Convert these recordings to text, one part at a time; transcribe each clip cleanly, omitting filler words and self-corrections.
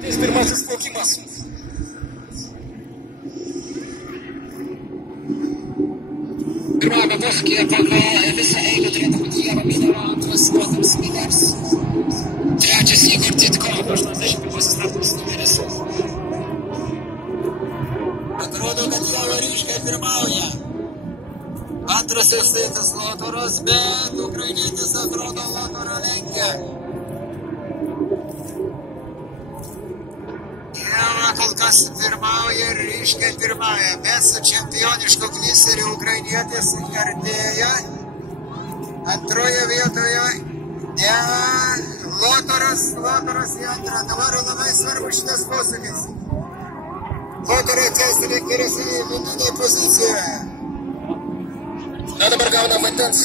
Pirmasis plaukimas. Pirmame posūkyje pagal visą eilę turėtų būti Ieva Minera, antras Lothars Miners, trečias Igor Titko, 81 startas numeris. Atrodo, kad Ieva ryškiai pirmauja. Antras estėtas Lotharas, bet ukrainietis atrodo Lotharą lenkia. Ieva kol kas pirmauja ir ryškiai pirmauja, bet su čempionišku gliseriu ukrainietis artėja. Antroje vietoje Lotharas į antrą. Dabar labai svarbu šitas posūkis. Lotharai tęsti geresnį vidinėje pozicijoje. Na dabar gauna vandens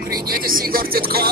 ukrainietis Igor Titko.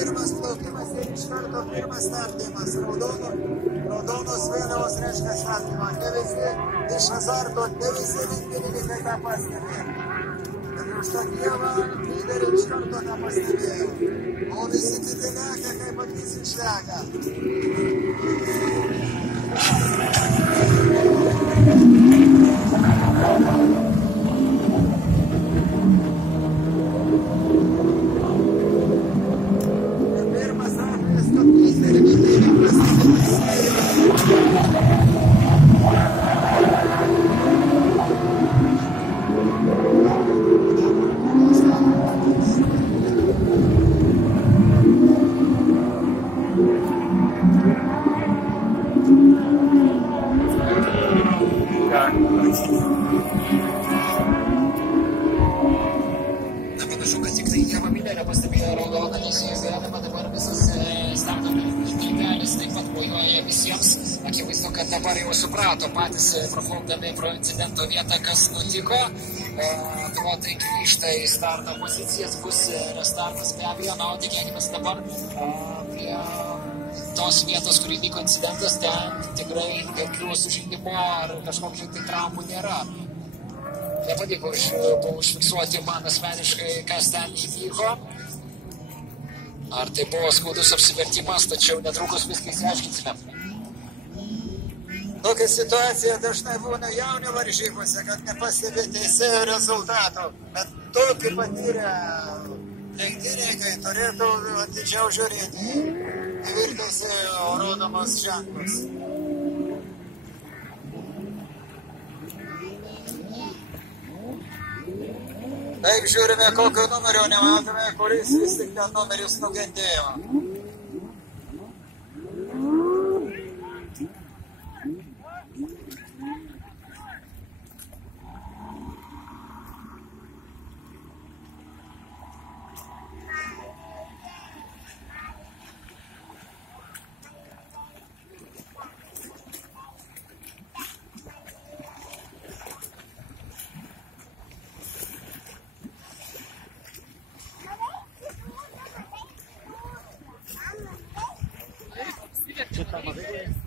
Pirmas plaukimas ir iš karto pirmas stabdymas. Raudonos vėliavos reiškia stabdymą. Ne visi iš azarto, ne visi lenktynininkai tą pastebi. Ir užtat Ieva lyderį iš karto tą pastebėjo. O visi kiti lekia, kaip akis išlekia. Panašu, kad tik tai Ieva Minera pastebėjo raudoną, nes jis galima dabar visas stabdomas tiltelis taip pat mojuoja visiems. Akivaizdu, kad dabar jau suprato patys praplaukdami pro incidento vietą, kas nutiko. Pilotai grįžta į starto pozicijas, bus restartas be abejo, na, o tikėkimės dabar prie tos vietos, kur įvyko incidentas, ten tikrai jokių sužeidimų ar kažkokių tai traumų nėra. Nepavyko užfiksuoti man asmeniškai, kas ten įvyko. Ar tai buvo skaudus apsivertimas, tačiau netrukus viską išsiaiškinsime. Tokia situacija dažnai būna jaunių varžybose, kad nepastebi teisėjo rezultatų. Bet tokį patyrę lenktynininkai turėtų atidžiau žiūrėti į teisėjo rodomus ženklus. Taip žiūrime, kokio numerio nematome, kuris vis tik ten numeris nukentėjo. Что там?